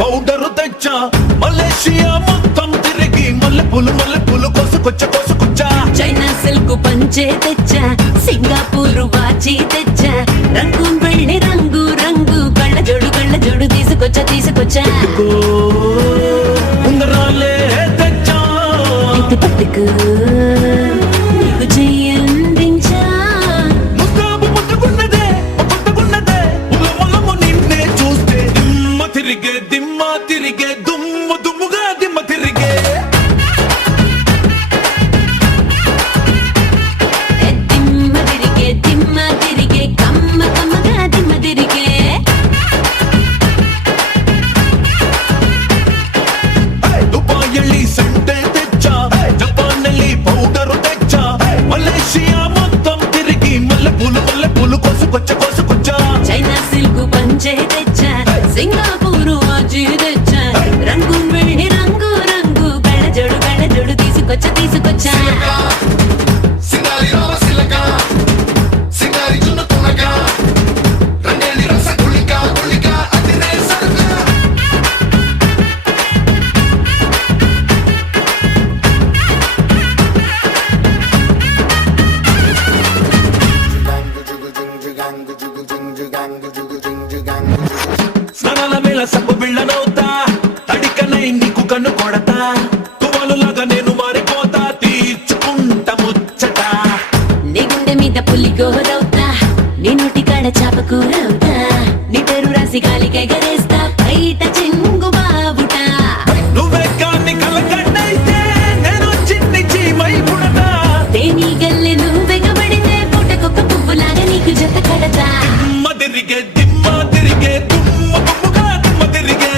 Powder తెచ్చా Malaysia మొత్తం తిరిగి మల్లె పూలు కోసుకొచ్చా చైనా సిల్క్ పంచే తెచ్చా సింగపూర్ వాచి తెచ్చా రంగూన్ వెళ్ళి రంగు రంగు కళ్ళ జోడు తీసుకొచ్చా ఉంగరాలే తెచ్చా పట్టుకు నీకు చెయ్యందించా ముద్దుకున్నదే ఉలమలము నిన్నే చూస్తే దిమ్మ తిరిగే దుమ్ముగా దిమ్మ తిరిగే దిమ్మ తిరిగే కమ్మగా దిమ్మ తిరిగే దుబాయ్ సంటే తెచ్చా జపాన్ పౌడరు తెచ్చా మలేషియా మొత్తం తిరిగి మల్లె పూలు కోసుకొచ్చా చైనా సిల్క్ పంచే తెచ్చా సింగపూర్ వాచి తెచ్చా రంగూన్ వెళ్ళి రంగు రంగు కళ్ళ జోడు తీసుకొచ్చా సింగారి రామ సిలక సింగారి చున్న తునక రంగేలి రస గుళిక అతిరే సరుక స్నానాల వేళ సబ్బు బిళ్ళనవుతా తడికనై నీకు కన్ను కొడతా తువాలులాగా నేను మారిపోతా తీర్చుకుంటా ముచ్చట నీ గుండె మీద పులి గోరవుతా నీ నోటి కాడ చాప కూరవుతా నీ పేరు రాసి గాలికై గరేస్తా బయట చెంగు బాబుటా నువ్వే కాన్ని కలకట్టయితే నేను చిన్ని చీమై పుడతా తేనీ గల్లె నువ్వెగబడితే పూటకొక్క పువ్వులాగా నీకు జత కడతా దిమ్మ తిరిగే దుమ్ముగా దిమ్మ తిరిగే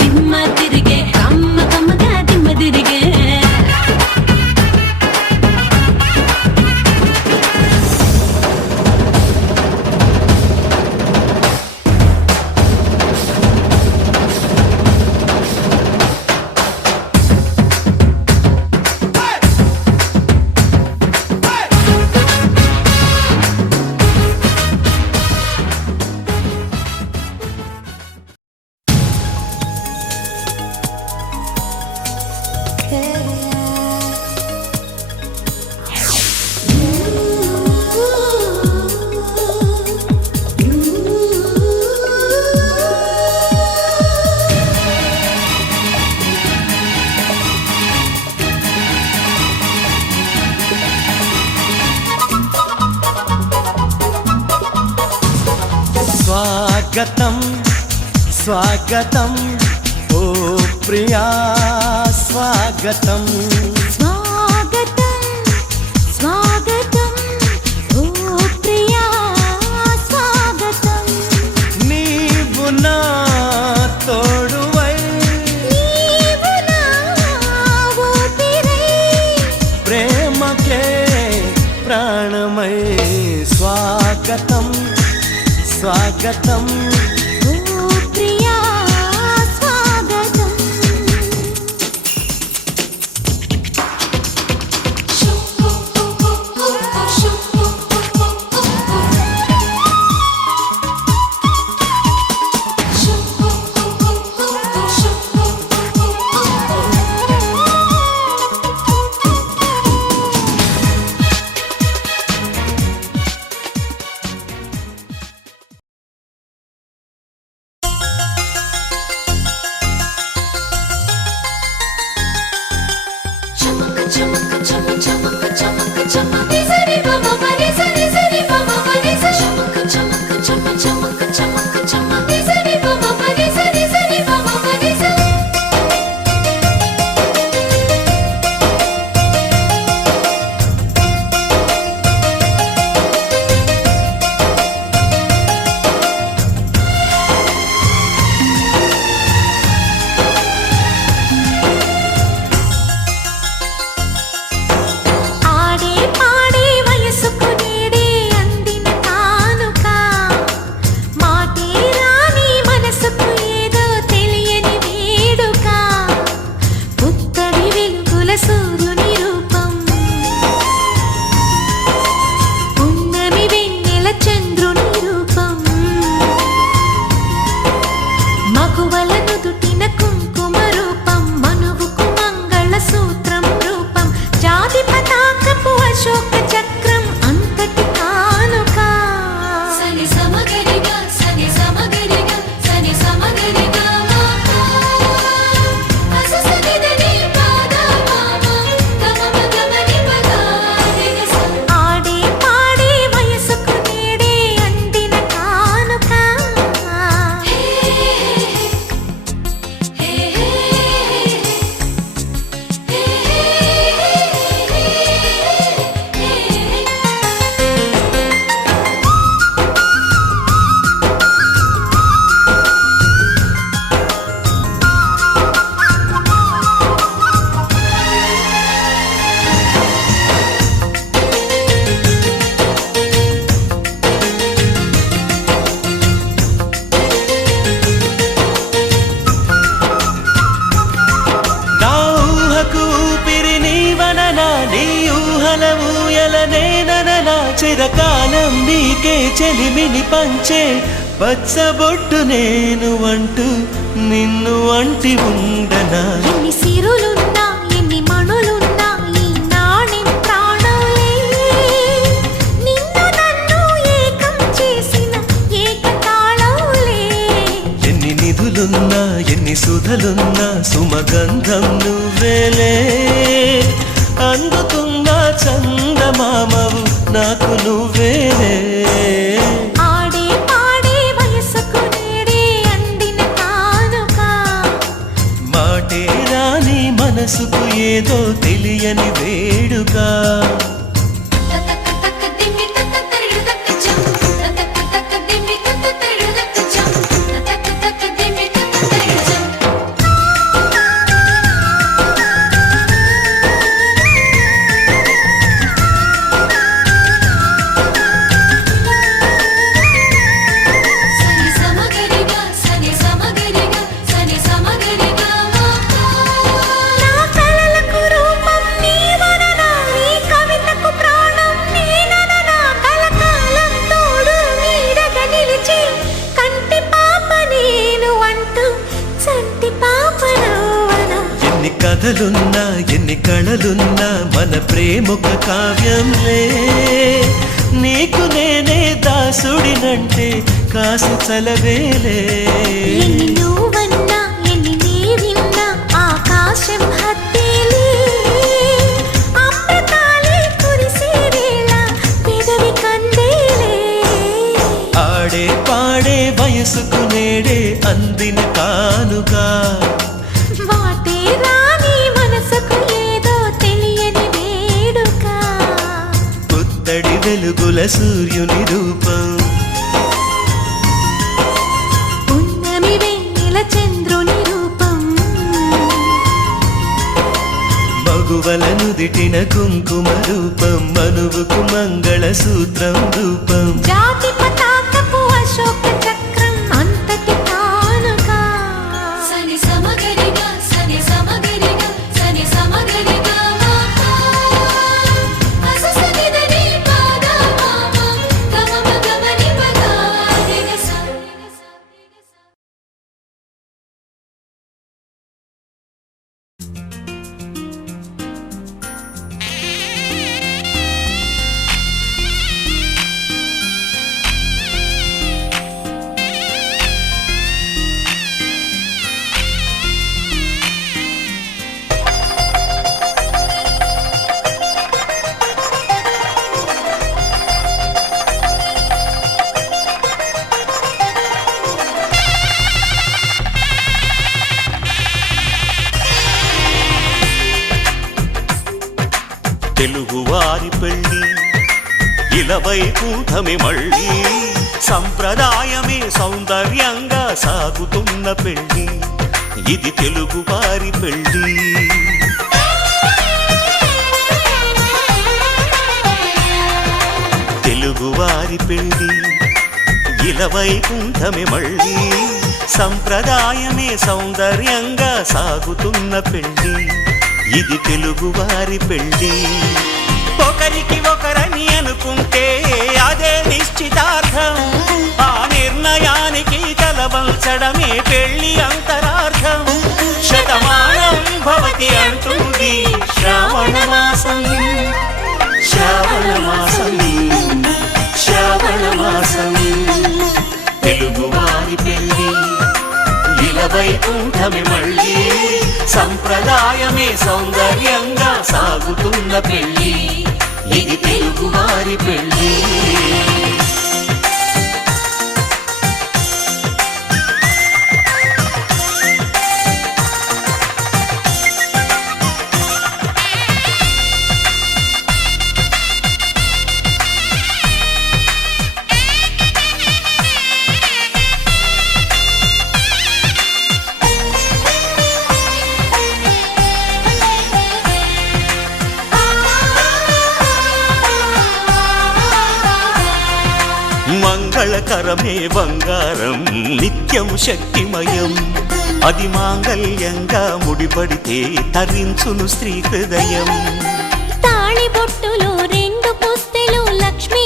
దిమ్మ తిరిగే కమ్మగా దిమ్మ తిరిగే స్వాగతం ఓ ప్రియా స్వాగతం ఓ ప్రియా స్వాగతం నీవు నా తోడువై నీవు నా ఊపిరై ప్రేమకే ప్రాణమై స్వాగతం కలకాలం నీకే చెలిమిని పంచే పచ్చబొట్టు నేను అంటూ నిన్ను అంటి ఉండనా. ఎన్ని సిరులున్నా ఎన్ని మణులున్నా ఈ నాణెం ప్రాణాలే, నిన్ను నన్ను ఏకం చేసిన ఏకతాళాలే. ఎన్ని నిధులున్నా ఎన్ని సుధలున్నా సుమగంధం నువ్వేలే, అందుతున్న చందమామవు నాకు నువ్వేలే. ఆడే పాడే వయసుకు నేడే అందిన కానుక, మాటే రాని మనసుకు ఏదో తెలియని వేడుక. తక తక దిమ్మి తక తరిడు తక జం, తక తక దిమ్మి తక తరిడు తక జం, తక తక దిమ్మి తక తరిడు జం. సని సమగరిగా సని సమగరిగా సని సమగరిగా నా కలలకు రూపం నీవననా, నీ కవితకు ప్రాణం నేనననా. కలకాలం తోడు నీడగా నిలిచి కంటి పాప నేను అంటూ చంటి పాప నువ్వనా. ఎన్ని కథలున్నా ఎన్ని కళలున్నా మన ప్రేమొక కావ్యంలే, నీకు నేనే దాసుడినంటే కాసు చలవేలే. ఎన్ని నువ్వన్నా ఎన్ని నీవిన్నా ఆకాశం హద్దేలే, అమృతాలే కురిసే వేళ పెదవి కందేలే. ఆడే పాడే వయసుకు నేడే అందిన కానుక, వాటే రాని మనసుకు ఏదో తెలియని వేడుక. పుత్తడి వెలుగుల సూర్యుని రూపం, పున్నమి వెన్నెల చంద్రుని రూపం, మగువల నుదిటిన కుంకుమ రూపం, మనువుకు మంగళ సూత్రం రూపం. జాతి పతాకపు అశోక చక్రం అంతటి కానుక. సని సమగరిగా సని సమగరిగా సని సమగరిగా అససనిదని పాద మామ గమమ గమని పద నిగస. తెలుగువారి పెళ్ళి ఇలవై కూటమి మళ్ళీ, సంప్రదాయమే సౌందర్యంగా సాగుతున్న పెళ్ళి, ఇది తెలుగువారి పెళ్ళి. తెలుగువారి పెళ్ళి ఇలవై కూటమి మళ్ళీ, సంప్రదాయమే సౌందర్యంగా సాగుతున్న పెళ్ళి, ఇది తెలుగువారి పెళ్ళి. ఒకరికి ఒకరని అనుకుంటే అదే నిశ్చితార్థం, ఆ నిర్ణయానికి తలవంచడమే పెళ్ళి అంతరార్థం. శతమానం భవతి అంటుంది శ్రావణ మాసం, శ్రావణ మాసం, శ్రావణ మాసం. తెలుగువారి పెళ్ళి ఇలవై కూటమి మళ్ళీ, సంప్రదాయమే సౌందర్యంగా సాగుతున్న పెళ్ళి, ఇది తెలుగువారి పెళ్ళి. మంగళకరమే బంగారం నిత్యం శక్తిమయం, అది మాంగళ్యంగా ముడిపడితే తరించును స్త్రీ హృదయం. తాళి బొట్టులో రెండు పుస్తెలు లక్ష్మీ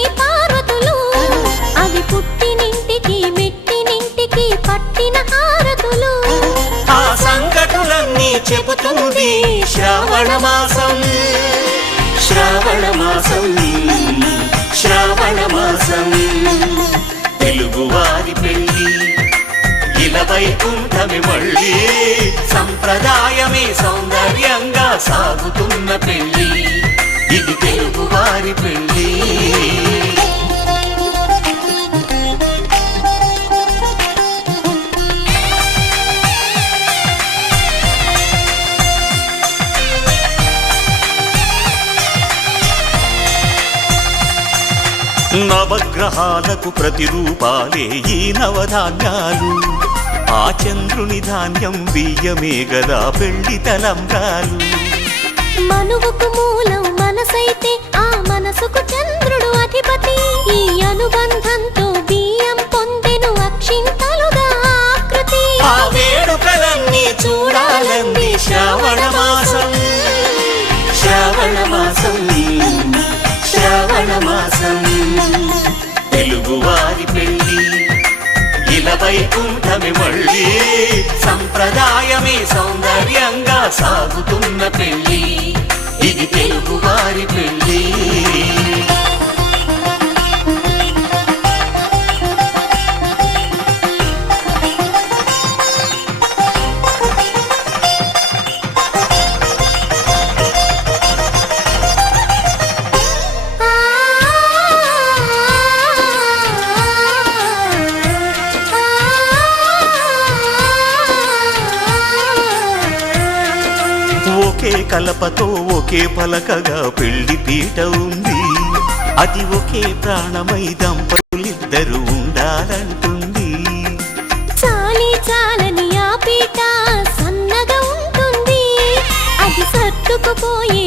చెబుతుంది శ్రావణ మాసం శ్రావణ మాసం శ్రావణ మాసం తెలుగువారి పెళ్ళి ఇలా వైకుంఠమి మళ్ళీ సంప్రదాయమే సౌందర్యంగా సాగుతున్న పెళ్ళి ఇది తెలుగువారి పెళ్ళి నవగ్రహాలకు ప్రతిరూపాలే ఈ నవధాన్యాలు ఆ చంద్రుని ధాన్యం బియ్యమే గదా పెళ్లి తలంబ్రాలు మనువుకు మూలం మనసైతే ఆ మనసుకు చంద్రుడు అధిపతి ఈ అనుబంధంతో బియ్యం పొందెను అక్షింతలుగా ఆకృతి ఆ వేడుకలన్నీ చూడాలంది శ్రావణ మాసం శ్రావణ మాసం శ్రావణ మాసం తెలుగువారి పెళ్ళి ఇలా వైకుంఠమి మళ్ళీ సంప్రదాయమే సౌందర్యంగా సాగుతున్న పెళ్ళి ఇది తెలుగువారి పెళ్ళి ఒకే కలపతో ఒకే పలకగా పెళ్లి పీట ఉంది అది ఒకే ప్రాణమై దంపతులిద్దరూ ఉండాలంటుంది చాలి చాలని ఆ పీట సన్నగా ఉంటుంది అది సర్దుకుపోయి